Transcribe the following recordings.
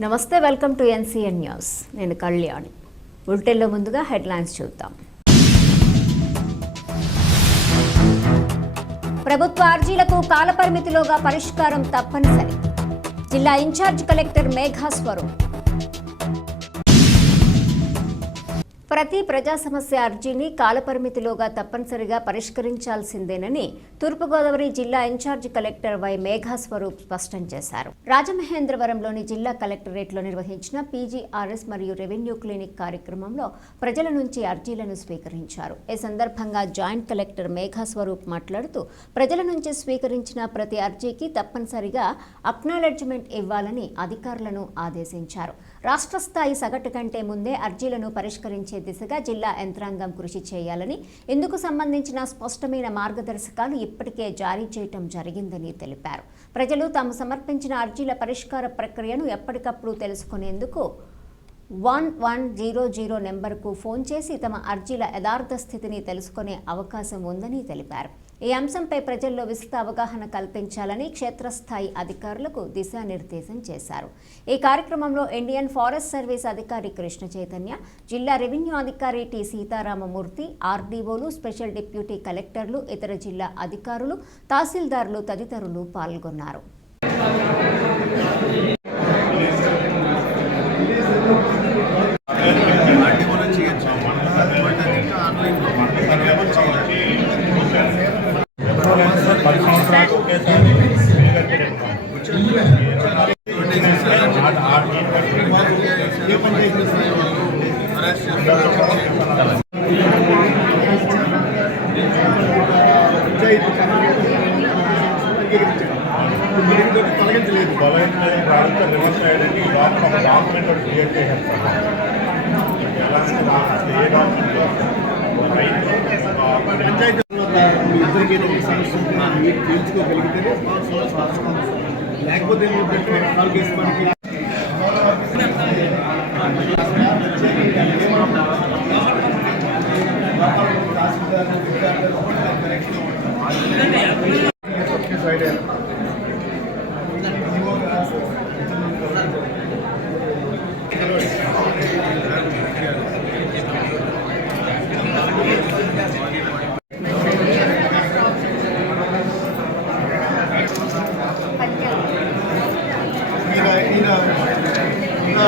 నమస్తే welcome to NCN news. నేను కళ్యాణి. బులెటిన్లో ముందుగా హెడ్లైన్స్ చూద్దాం. ప్రభుత్వ అర్జీలకు కాలపరిమితిలోగా పరిష్కారం తప్పనిసరి. జిల్లా ఇన్ఛార్జ్ కలెక్టర్ మేఘా స్వరూప్ ప్రతి ప్రజా సమస్య అర్జీని కాలపరిమితిలోగా తప్పనిసరిగా పరిష్కరించాల్సిందేనని తూర్పుగోదావరి జిల్లా ఇన్ఛార్జి కలెక్టర్ వై మేఘాస్వరూప్ స్పష్టం చేశారు. రాజమహేంద్రవరంలోని జిల్లా కలెక్టరేట్లో నిర్వహించిన పీజీఆర్ఎస్ మరియు రెవెన్యూ క్లినిక్ కార్యక్రమంలో ప్రజల నుంచి అర్జీలను స్వీకరించారు. ఈ సందర్భంగా జాయింట్ కలెక్టర్ మేఘాస్వరూప్ మాట్లాడుతూ ప్రజల నుంచి స్వీకరించిన ప్రతి అర్జీకి తప్పనిసరిగా అక్నాలెడ్జ్మెంట్ ఇవ్వాలని అధికారులను ఆదేశించారు. రాష్ట్ర స్థాయి సగటు కంటే ముందే అర్జీలను పరిష్కరించే దిశగా జిల్లా యంత్రాంగం కృషి చేయాలని ఇందుకు సంబంధించిన స్పష్టమైన మార్గదర్శకాలు ఇప్పటికే జారీ చేయటం జరిగిందని తెలిపారు. ప్రజలు తాము సమర్పించిన అర్జీల పరిష్కార ప్రక్రియను ఎప్పటికప్పుడు తెలుసుకునేందుకు వన్ వన్ జీరో జీరో నెంబర్కు ఫోన్ చేసి తమ అర్జీల యథార్థ స్థితిని తెలుసుకునే అవకాశం ఉందని తెలిపారు. ఈ అంశంపై ప్రజల్లో విస్తృత అవగాహన కల్పించాలని క్షేత్రస్థాయి అధికారులకు దిశానిర్దేశం చేశారు. ఈ కార్యక్రమంలో ఇండియన్ ఫారెస్ట్ సర్వీస్ అధికారి కృష్ణ చైతన్య జిల్లా రెవెన్యూ అధికారి టి సీతారామమూర్తి ఆర్డీఓలు స్పెషల్ డిప్యూటీ కలెక్టర్లు ఇతర జిల్లా అధికారులు తహసీల్దారులు తదితరులు పాల్గొన్నారు. తొలగించలేదు బలహీన ప్రాంత రిజిస్టర్ ఐడెంటి లోపల ఒక డాక్యుమెంట్ ఒకటి క్రియేట్ చేసేస్తాం ఎలా అంటే డాక్యుమెంట్ ఏ డాక్యుమెంట్ రైతు ఒక పంచాయతీ ఇద్దరికి ఏదైనా సమస్య ఉంటుందో మీరు తీర్చుకోగలిగితేనే లేకపోతే ఏంటంటే కాల్ కేసు మనకి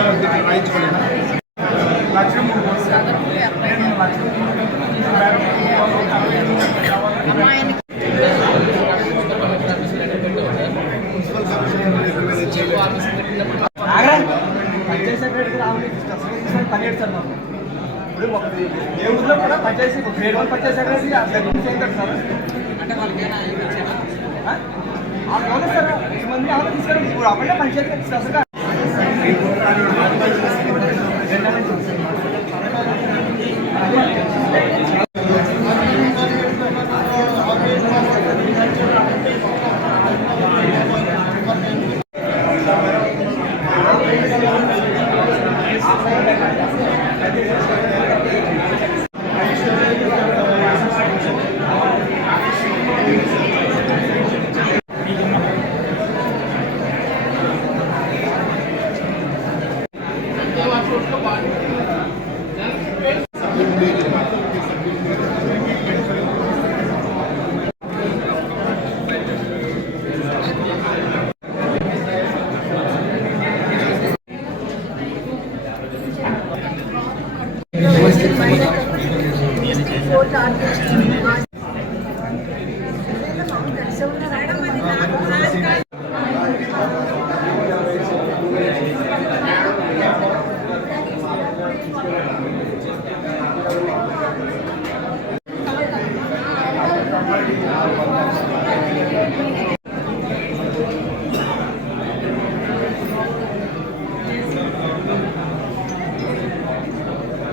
ఈయన రాయించుకోలేదా మున్సిపల్ కమిషనర్ రికమెండ్ చేయలేదు పంచాయతీ సెక్రటరీకి రావాలి పనిచేడు సార్ మాకు ఇప్పుడు ఒక ఏ ఊర్లో కూడా పంచాయతీ ఒక గ్రేడ్ వన్ పంచాయతీ సెక్రటరీ దగ్గర చేస్తారు సార్ అంటే వాళ్ళకి అవును సార్ ఈ మంది ఎవరు తీసుకెళ్ళి ఇప్పుడు అప్పుడే పంచాయతీ I don't know.